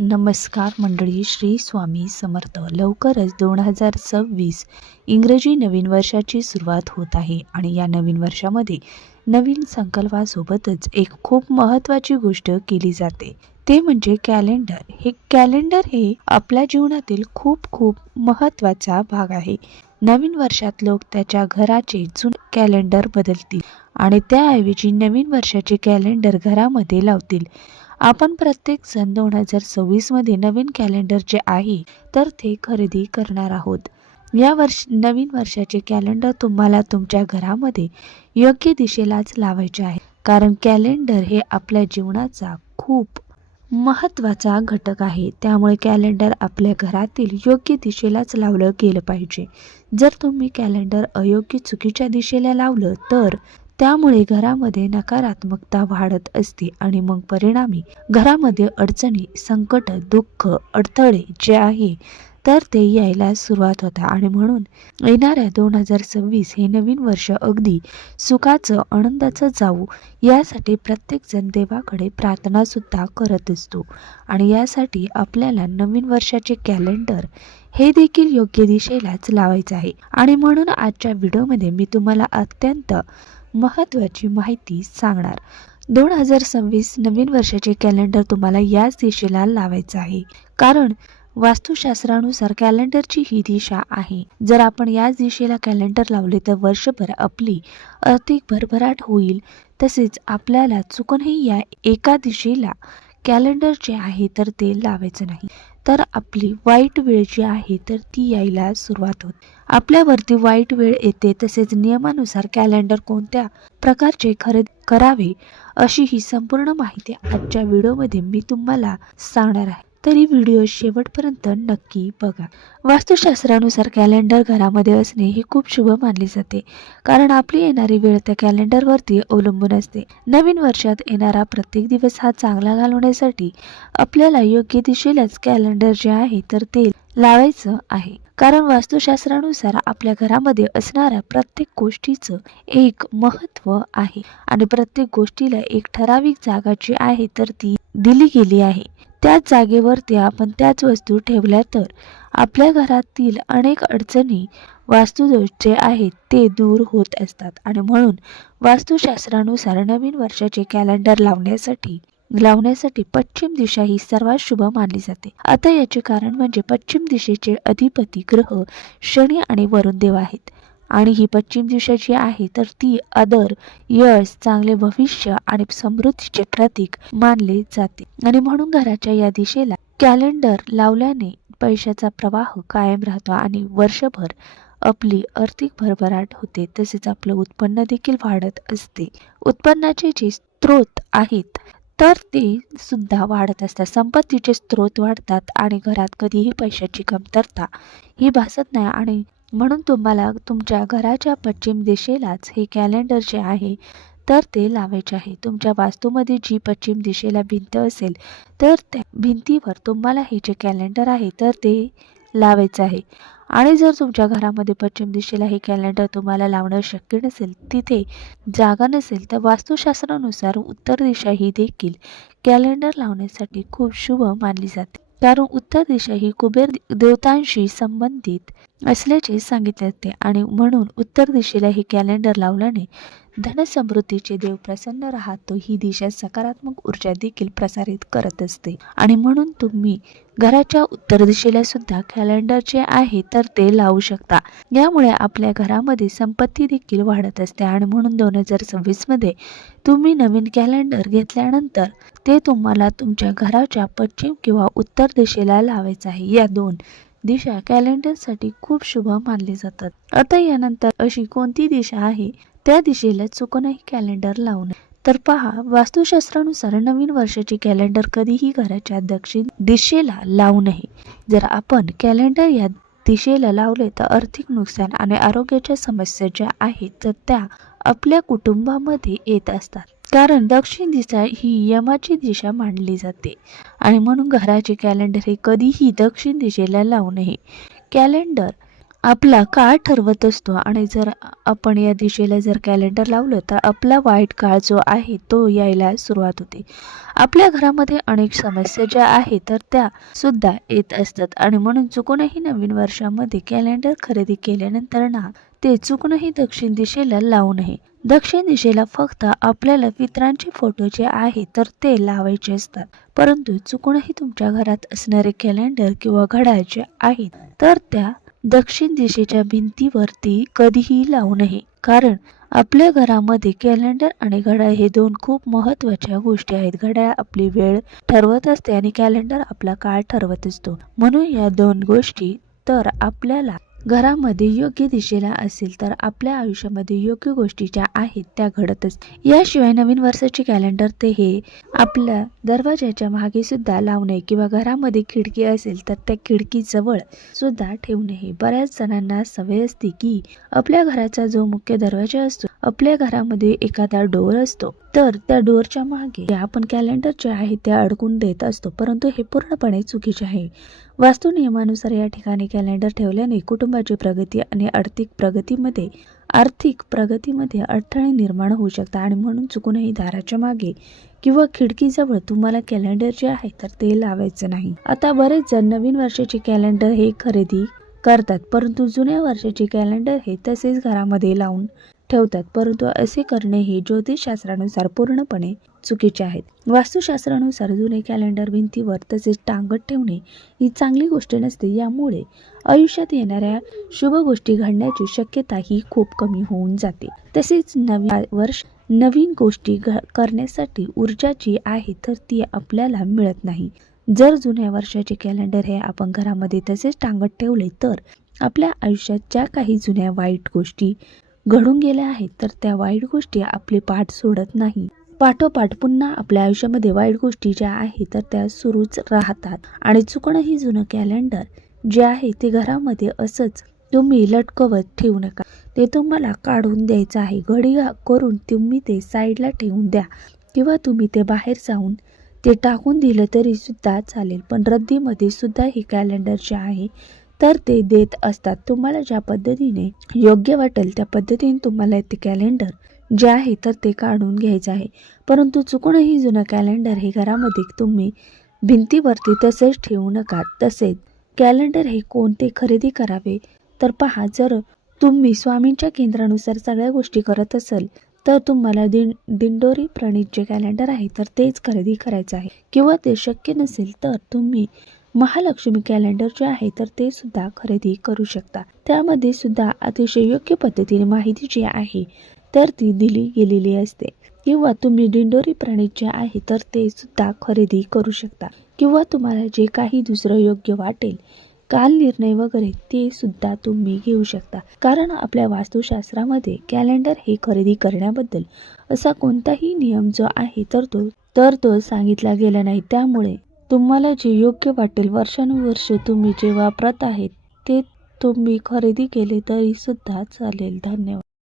नमस्कार मंडळी, श्री स्वामी समर्थ. लवकरच 2026 इंग्रजी नवीन वर्षाची सुरुवात होत आहे आणि या नवीन वर्षामध्ये नवीन संकल्पासोबतच एक खूप महत्त्वाची गोष्ट केली जाते, ते म्हणजे कॅलेंडर. हे कॅलेंडर हे आपल्या जीवनातील खूप खूप महत्त्वाचा भाग आहे. नवीन वर्षात लोक त्याच्या घराचे जुने कॅलेंडर बदलतील आणि त्याऐवजी नवीन वर्षाचे कॅलेंडर घरामध्ये लावतील. आपण प्रत्येक जण 2026 मध्ये नवीन कॅलेंडर जे आहे तर ते खरेदी करणार आहोत. नवीन वर्षाचे कॅलेंडर तुम्हाला तुमच्या घरामध्ये योग्य दिशेलाच लावायचे आहे, कारण कॅलेंडर हे आपल्या जीवनाचा खूप महत्त्वाचा घटक आहे. त्यामुळे कॅलेंडर आपल्या घरातील योग्य दिशेलाच लावलं गेलं पाहिजे. जर तुम्ही कॅलेंडर अयोग्य चुकीच्या दिशेला लावलं तर त्यामुळे घरामध्ये नकारात्मकता वाढत असते आणि मग परिणामी घरामध्ये अडचणी, संकट, दुःख, अडथळे जे आहे तर ते यायला सुरुवात होतात. आणि म्हणून येणाऱ्या 2026 हे नवीन वर्ष अगदी सुखाचं, आनंदाचं जाऊ यासाठी प्रत्येकजण देवाकडे प्रार्थना सुद्धा करत असतो. आणि यासाठी आपल्याला नवीन वर्षाचे कॅलेंडर हे देखील योग्य दिशेलाच लावायचं आहे. आणि म्हणून आजच्या व्हिडिओमध्ये मी तुम्हाला अत्यंत महत्त्वाची माहिती सांगणार. 2026 नवीन वर्षाचे कॅलेंडर तुम्हाला याच दिशेला लावायचं आहे, कारण वास्तुशास्त्रानुसार कॅलेंडरची ही दिशा आहे. जर आपण याच दिशेला कॅलेंडर लावले तर वर्षभर आपली आर्थिक भरभराट होईल. तसेच आपल्याला चुकूनही या एका दिशेला कॅलेंडर जे आहे तर ते लावायचं नाही, तर आपली वाईट वेळ जी आहे तर ती यायला सुरुवात होते. आपल्यावरती वाईट वेळ येते. तसेच नियमानुसार कॅलेंडर कोणत्या प्रकारचे खरेदी करावे अशी ही संपूर्ण माहिती आजच्या व्हिडिओमध्ये मी तुम्हाला सांगणार आहे. तरी व्हिडिओ शेवटपर्यंत नक्की बघा. वास्तुशास्त्रानुसार कॅलेंडर घरामध्ये असणे हे खूप शुभ मानले जाते, कारण आपली येणारी वेळ त्या कॅलेंडरवरती अवलंबून असते. नवीन वर्षात येणारा प्रत्येक दिवस हा चांगला घालवण्यासाठी आपल्याला योग्य दिशेलाच कॅलेंडर जे आहे तर ते लावायचं आहे. कारण वास्तुशास्त्रानुसार आपल्या घरामध्ये असणाऱ्या प्रत्येक गोष्टीचं एक महत्त्व आहे आणि प्रत्येक गोष्टीला एक ठराविक जागा जी आहे तर ती दिली गेली आहे. त्याच जागेवरती आपण त्याच वस्तू ठेवल्या तर आपल्या घरातील अनेक अडचणी, वास्तुदोष जे आहेत ते दूर होत असतात. आणि म्हणून वास्तुशास्त्रानुसार नवीन वर्षाचे कॅलेंडर लावण्यासाठी पश्चिम दिशा ही सर्वात शुभ मानली जाते. आता याचे कारण म्हणजे पश्चिम दिशेचे अधिपती ग्रह शनी आणि वरुण देव आहेत. आणि ही पश्चिम दिशा जी आहे तर ती आदर, यश, चांगले भविष्य आणि समृद्धीचे प्रतीक मानले जाते. आणि म्हणून घराच्या या दिशेला कॅलेंडर लावल्याने पैशाचा प्रवाह कायम राहतो आणि वर्षभर आपली आर्थिक भरभराट होते. तसेच आपलं उत्पन्न देखील वाढत असते. उत्पन्नाचे जे स्रोत आहेत तर ते सुद्धा वाढत असतात. संपत्तीचे स्रोत वाढतात आणि घरात कधीही पैशाची कमतरता ही भासत नाही. आणि म्हणून तुम्हाला तुमच्या घराच्या पश्चिम दिशेलाच हे कॅलेंडर जे आहे तर ते लावायचे आहे. तुमच्या वास्तूमध्ये जी पश्चिम दिशेला भिंत असेल तर त्या भिंतीवर तुम्हाला हे जे कॅलेंडर आहे तर ते लावायचं आहे. आणि जर तुमच्या घरामध्ये पश्चिम दिशेला हे कॅलेंडर तुम्हाला लावणं शक्य नसेल, तिथे जागा नसेल, तर वास्तुशास्त्रानुसार उत्तर दिशा ही देखील कॅलेंडर लावण्यासाठी खूप शुभ मानली जाते. कारण उत्तर दिशा ही कुबेर देवतांशी संबंधित असल्याचे सांगितले जाते. आणि म्हणून उत्तर दिशेला हे कॅलेंडर लावल्याने धनसमृद्धीचे देव प्रसन्न राहतो. ही दिशा सकारात्मक ऊर्जा देखील प्रसारित करत असते. आणि म्हणून तुम्ही घराच्या उत्तर दिशेला सुद्धा कॅलेंडर जे आहे तर ते लावू शकता. यामुळे आपल्या घरामध्ये संपत्ती देखील वाढत असते. आणि म्हणून 2026 मध्ये तुम्ही नवीन कॅलेंडर घेतल्यानंतर ते तुम्हाला तुमच्या घराच्या पश्चिम किंवा उत्तर दिशेला लावायचं आहे. या दोन दिशा कॅलेंडरसाठी खूप शुभ मानले जातात. आता यानंतर अशी कोणती दिशा आहे त्या दिशेला चुकूनही कॅलेंडर लावू नये. तर पहा, वास्तुशास्त्रानुसार नवीन वर्षाचे कॅलेंडर कधीही घराच्या दक्षिण दिशेला लावू नये. जर आपण कॅलेंडर या दिशेला लावले तर आर्थिक नुकसान आणि आरोग्याच्या समस्या ज्या आहेत तर त्या आपल्या कुटुंबामध्ये येत असतात. कारण दक्षिण दिशा ही यमाची दिशा मानली जाते. आणि म्हणून घराचे कॅलेंडर हे कधीही दक्षिण दिशेला लावू नये. कॅलेंडर आपला काळ ठरवत असतो आणि जर आपण या दिशेला जर कॅलेंडर लावलं तर आपला वाईट काळ जो आहे तो यायला सुरुवात होते. आपल्या घरामध्ये अनेक समस्या ज्या आहेत तर त्या सुद्धा येत असतात आणि म्हणून चुकूनही नवीन वर्षामध्ये कॅलेंडर खरेदी केल्यानंतर ना ते चुकूनही दक्षिण दिशेला लावू नये. दक्षिण दिशेला फक्त आपल्याला पितरांचे फोटो जे आहे तर ते लावायचे असतात. परंतु चुकूनही तुमच्या घरात असणारे कॅलेंडर किंवा घड्याळ जे आहेत तर त्या दक्षिण दिशेच्या भिंतीवरती कधीही लावू नये. कारण आपल्या घरामध्ये कॅलेंडर आणि घड्याळ हे दोन खूप महत्त्वाच्या गोष्टी आहेत. घड्याळ आपली वेळ ठरवत असते आणि कॅलेंडर आपला काळ ठरवत असतो. म्हणून या दोन गोष्टी तर आपल्याला घरामध्ये योग्य दिशेला असेल तर आपल्या आयुष्यामध्ये योग्य गोष्टी ज्या आहेत त्या घडत असतात. याशिवाय नवीन वर्षाचे कॅलेंडर ते हे आपल्या दरवाजाच्या मागे सुद्धा लावू नये किंवा घरामध्ये खिडकी असेल तर त्या खिडकीजवळ सुद्धा ठेवू नये. बऱ्याच जणांना सवय असते की आपल्या घराचा जो मुख्य दरवाजा असतो, आपल्या घरामध्ये एखादा डोर असतो तर त्या डोरच्या मागे आपण कॅलेंडर जे आहे ते अडकून देत असतो. परंतु हे पूर्णपणे चुकीचे आहे. वास्तू नियमानुसार या ठिकाणी कॅलेंडर ठेवल्याने कुटुंबाची प्रगती आणि आर्थिक प्रगतीमध्ये अडथळे निर्माण होऊ शकतात आणि म्हणून चुकूनही दाराच्या मागे किंवा खिडकीजवळ तुम्हाला कॅलेंडर जे आहे तर ते लावायचं नाही. आता बरेच जण नवीन वर्षाचे कॅलेंडर हे खरेदी करतात, परंतु जुन्या वर्षाचे कॅलेंडर हे तसेच घरामध्ये लावून ठेवतात. परंतु असे करणे हे ज्योतिषशास्त्रानुसार पूर्णपणे चुकीचे आहेत. वास्तुशास्त्रानुसार जुने कॅलेंडर भिंतीवर तसेच टांगत ठेवणे ही चांगली गोष्ट नसते. यामुळे आयुष्यात येणाऱ्या शुभ गोष्टी घडण्याची शक्यता ही खूप कमी होऊन जाते. तसेच नवीन गोष्टी करण्यासाठी ऊर्जा जी आहे तर ती आपल्याला मिळत नाही. जर जुन्या वर्षाचे कॅलेंडर हे आपण घरामध्ये तसेच टांगत ठेवले तर आपल्या आयुष्यात ज्या काही जुन्या वाईट गोष्टी घडून गेल्या आहेत तर त्या वाईट गोष्टी आपली पाठ सोडत नाही. पाठोपाठ पुन्हा आपल्या आयुष्यामध्ये वाईट गोष्टी ज्या आहेत तर त्या सुरूच राहतात. आणि चुकूनही जुनं कॅलेंडर जे आहे ते घरामध्ये असंच तुम्ही लटकवत ठेवू नका. ते तुम्हाला काढून द्यायचं आहे. घडी करून तुम्ही ते साईडला ठेवून द्या किंवा तुम्ही ते बाहेर जाऊन ते टाकून दिलं तरी सुद्धा चालेल. पण रद्दीमध्ये सुद्धा हे कॅलेंडर जे आहे तर ते देत असतात. तुम्हाला ज्या पद्धतीने योग्य वाटेल त्या पद्धतीने तुम्हाला ते कॅलेंडर जे आहे तर ते काढून घ्यायचं आहे. परंतु चुकूनही जुनं कॅलेंडर हे घरामध्ये तुम्ही भिंतीवरती तसेच ठेवू नका. तसेच कॅलेंडर हे कोणते खरेदी करावे तर पहा, जर तुम्ही स्वामींच्या केंद्रानुसार सगळ्या गोष्टी करत असाल तर तुम्हाला दिंडोरी प्रणीत जे कॅलेंडर आहे तर तेच खरेदी करायचं आहे. किंवा ते शक्य नसेल तर तुम्ही महालक्ष्मी कॅलेंडर जे आहे तर ते सुद्धा खरेदी करू शकता. त्यामध्ये सुद्धा अतिशय योग्य पद्धतीने माहिती जी आहे तर ती दिली गेलेली असते. किंवा तुम्ही दिंडोरी प्रणीत जे आहे तर ते सुद्धा खरेदी करू शकता. किंवा तुम्हाला जे काही दुसरं योग्य वाटेल काल निर्णय वगैरे ते सुद्धा तुम्ही घेऊ शकता. कारण आपल्या वास्तुशास्त्रामध्ये कॅलेंडर हे खरेदी करण्याबद्दल असा कोणताही नियम जो आहे तर तो सांगितला गेला नाही. त्यामुळे तुम्हाला जे योग्य वाटेल वर्षानुवर्ष तुम्ही जे वापरत आहेत ते तुम्ही खरेदी केले तरी सुद्धा चालेल. धन्यवाद.